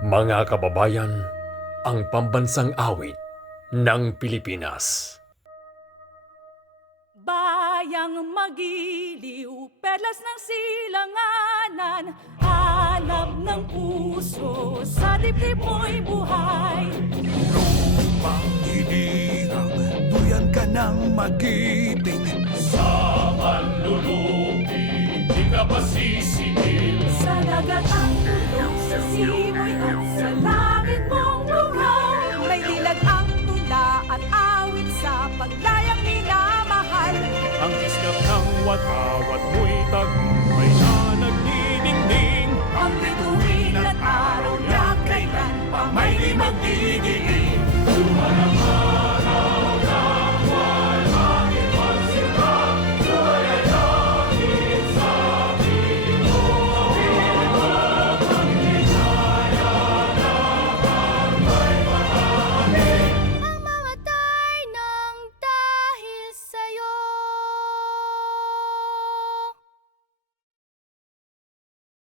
Mga kababayan, ang pambansang awit ng Pilipinas. Bayang magiliw, perlas ng silanganan, alab ng puso, sa dibdib mo'y buhay. Panghinirang, duyan ka ng magiting Sa dagat ang tulong, sa simoy paglayang minamahal. Ang iskap ng watawat mo'y tagmay na nagdidingding Ang bituin at araw niya kailan pa may di magdidiin. Tumanang